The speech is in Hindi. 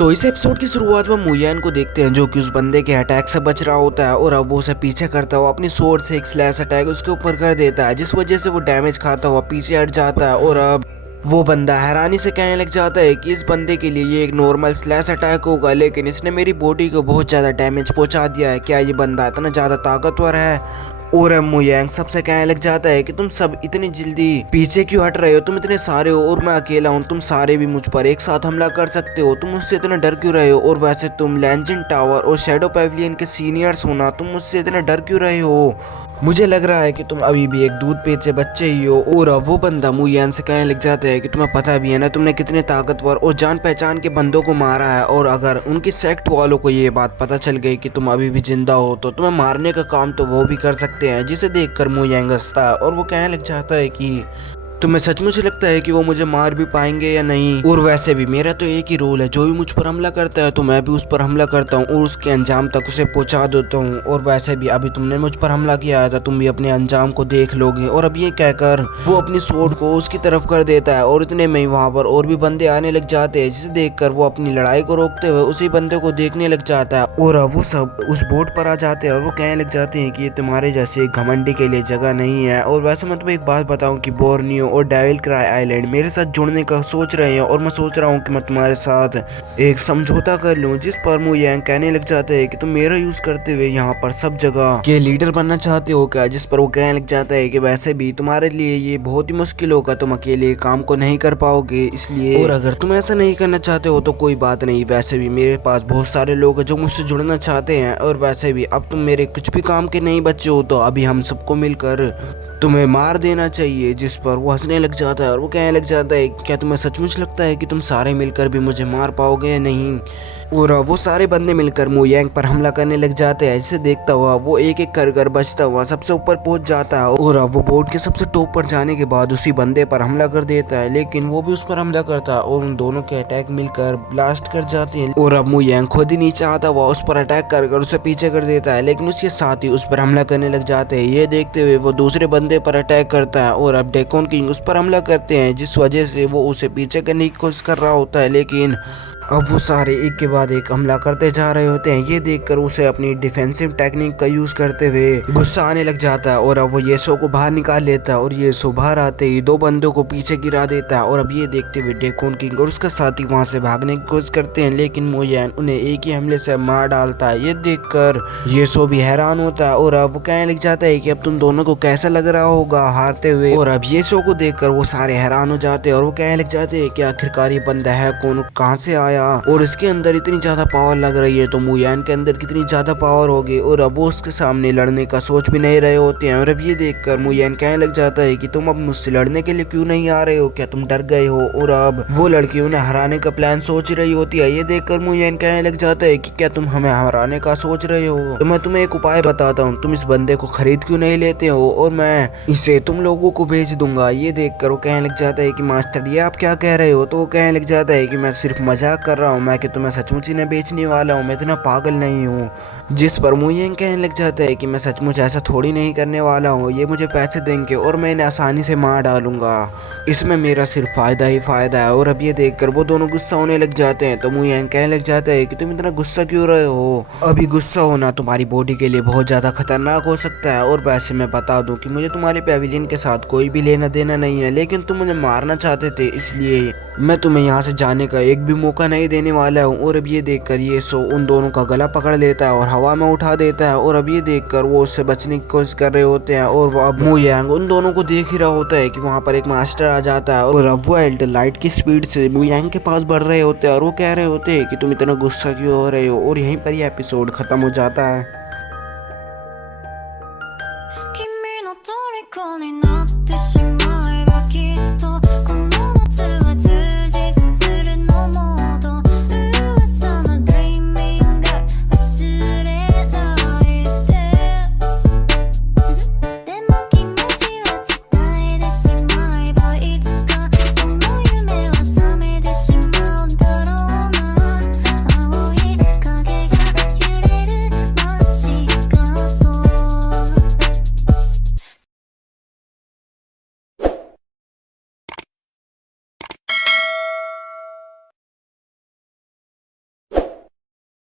तो इस एपिसोड की शुरुआत में मुयान को देखते हैं जो कि उस बंदे के अटैक से बच रहा होता है और अब वो उसे पीछे करता हुआ अपनी स्वॉर्ड से एक स्लैश अटैक उसके ऊपर कर देता है, जिस वजह से वो डैमेज खाता हुआ पीछे हट जाता है। और अब वो बंदा हैरानी से कहने लग जाता है कि इस बंदे के लिए ये एक नॉर्मल स्लैश अटैक होगा, लेकिन इसने मेरी बॉडी को बहुत ज़्यादा डैमेज पहुंचा दिया है। क्या ये बंदा इतना ज़्यादा ताकतवर है? और मोयांग सबसे कहने लग जाता है कि तुम सब इतनी जल्दी पीछे क्यों हट रहे हो, तुम इतने सारे हो और मैं अकेला हूँ, तुम सारे भी मुझ पर एक साथ हमला कर सकते हो, तुम मुझसे इतना डर क्यों रहे हो? और वैसे तुम लैंजिन टावर और शैडो पैविलियन के सीनियर्स हो ना, तुम मुझसे इतना डर क्यों रहे हो? मुझे लग रहा है कि तुम अभी भी एक दूध पीते बच्चे ही हो। और अब वो बंदा मुयान से कहने लग जाता है कि तुम्हें पता भी है ना तुमने कितने ताकतवर और जान पहचान के बंदों को मारा है, और अगर उनकी सेक्ट वालों को ये बात पता चल गई कि तुम अभी भी जिंदा हो तो तुम्हें मारने का काम तो वो भी कर सकते हैं। जिसे देखकर मुयांग हंसता है और वो कहने लग जाता है कि तुम्हें सचमुच लगता है कि वो मुझे मार भी पाएंगे या नहीं? और वैसे भी मेरा तो एक ही रोल है, जो भी मुझ पर हमला करता है तो मैं भी उस पर हमला करता हूँ और उसके अंजाम तक उसे पहुंचा देता हूँ। और वैसे भी अभी तुमने मुझ पर हमला किया है तो तुम भी अपने अंजाम को देख लोगे। और अब ये कहकर वो अपनी स्वॉर्ड को उसकी तरफ कर देता है और इतने में ही वहाँ पर और भी बंदे आने लग जाते हैं, जिसे देखकर वो अपनी लड़ाई को रोकते हुए उसी बंदे को देखने लग जाता है। और अब वो सब उस बोट पर आ जाते हैं और वो कहने लग जाते हैं कि ये तुम्हारे जैसे घमंडी के लिए जगह नहीं है। और वैसे मैं तुम्हें एक बात बताऊं कि बोर्नियो और डेविल क्राई आइलैंड मेरे साथ जुड़ने का सोच रहे हैं और मैं सोच रहा हूँ कि मैं तुम्हारे साथ एक समझौता कर लूं। जिस पर मुयांग कहने लग जाते हैं कि तुम मेरा यूज करते हुए यहाँ पर सब जगह के लीडर बनना चाहते हो क्या? जिस पर वो कहने लग जाता है कि वैसे भी तुम्हारे लिए ये बहुत ही मुश्किल होगा, तुम अकेले काम को नहीं कर पाओगे, इसलिए और अगर तुम ऐसा नहीं करना चाहते हो तो कोई बात नहीं, वैसे भी मेरे पास बहुत सारे लोग हैं जो मुझसे जुड़ना चाहते हैं। और वैसे भी अब तुम मेरे कुछ भी काम के नहीं बच्चे हो, तो अभी हम सबको मिलकर तुम्हें मार देना चाहिए। जिस पर वो हंसने लग जाता है और वो कहने लग जाता है क्या तुम्हें सचमुच लगता है कि तुम सारे मिलकर भी मुझे मार पाओगे या नहीं? और वो सारे बंदे मिलकर मुयांग पर हमला करने लग जाते हैं। इसे देखता हुआ वो एक एक कर बचता हुआ सबसे ऊपर पहुंच जाता है और वो बोर्ड के सबसे टॉप पर जाने के बाद उसी बंदे पर हमला कर देता है, लेकिन वो भी उस पर हमला करता है और उन दोनों के अटैक मिलकर ब्लास्ट कर जाते हैं। और अब मुयांग खुद ही नीचे आता हुआ उस पर अटैक कर उसे पीछे कर देता है, लेकिन उसके साथ ही उस पर हमला करने लग जाते हैं। ये देखते हुए वो दूसरे बंदे पर अटैक करता है और अब डेकोन किंग उस पर हमला करते हैं, जिस वजह से वो उसे पीछे करने की कोशिश कर रहा होता है, लेकिन अब वो सारे एक के बाद एक हमला करते जा रहे होते हैं। ये देखकर उसे अपनी डिफेंसिव टेक्निक का यूज करते हुए गुस्सा आने लग जाता है और अब वो येसो को बाहर निकाल लेता है और येसो बाहर आते ही दो बंदों को पीछे गिरा देता है। और अब ये देखते हुए डेकोन किंग और उसका साथी वहां से भागने की कोशिश करते हैं, लेकिन मुयांग उन्हें एक ही हमले से मार डालता है। ये देखकर येसो भी हैरान होता है और अब वो कहने लग जाता है कि अब तुम दोनों को कैसा लग रहा होगा हारते हुए? और अब येसो को देखकर वो सारे हैरान हो जाते हैं और वो कहने लग जाते हैं कि आखिरकार ये बंदा है कौन, कहाँ से आया और इसके अंदर इतनी ज्यादा पावर लग रही है, तो मुयांग के अंदर कितनी ज्यादा पावर होगी। और अब वो उसके सामने लड़ने का सोच भी नहीं रहे होते हैं। और अब ये देखकर मुयांग कहने लग जाता है कि तुम अब मुझसे लड़ने के लिए क्यों नहीं आ रहे हो, क्या तुम डर गए हो? और अब वो लड़की उन्हें हराने का प्लान सोच रही होती है। ये देखकर मुयांग कहने लग जाता है कि क्या तुम हमें हराने का सोच रहे हो? तो मैं तुम्हें एक उपाय बताता हूँ, तुम इस बंदे को खरीद क्यों नहीं लेते हो और मैं इसे तुम लोगों को भेज दूंगा। ये देखकर वो कहने लग जाता है कि मास्टर ये आप क्या कह रहे हो? तो वो कहने लग जाता है कि मैं सिर्फ मजाक कर रहा हूँ, मैं कि तुम्हें सचमुच इन्हें बेचने वाला हूँ, मैं इतना पागल नहीं हूँ। जिस पर मुयांग कहने लग जाता है कि मैं सचमुच ऐसा थोड़ी नहीं करने वाला हूँ, ये मुझे पैसे देंगे और मैं इन्हें आसानी से मार डालूंगा, इसमें मेरा सिर्फ फायदा ही फायदा है। और अब ये देखकर वो दोनों गुस्सा होने लग जाते हैं, तो मुयांग कहने लग जाता है कि तुम इतना गुस्सा क्यों रहे हो? अभी गुस्सा होना तुम्हारी बॉडी के लिए बहुत ज्यादा खतरनाक हो सकता है। और वैसे मैं बता दूं कि मुझे तुम्हारे पैविलियन के साथ कोई भी लेना देना नहीं है, लेकिन तुम मुझे मारना चाहते थे, इसलिए मैं तुम्हें यहाँ से जाने का एक भी मौका नहीं देने वाला हूँ। और अब ये देखकर येसो उन दोनों का गला पकड़ लेता है और हवा में उठा देता है। और अब ये देखकर वो उससे बचने की कोशिश कर रहे होते हैं और वो अब मुयांग उन दोनों को देख ही रहा होता है कि वहाँ पर एक मास्टर आ जाता है और अब वो एल्डर लाइट की स्पीड से मुयांग के पास बढ़ रहे होते हैं और वो कह रहे होते हैं कि तुम इतना गुस्सा क्यों हो रहे हो। और यहीं पर ये एपिसोड खत्म हो जाता है।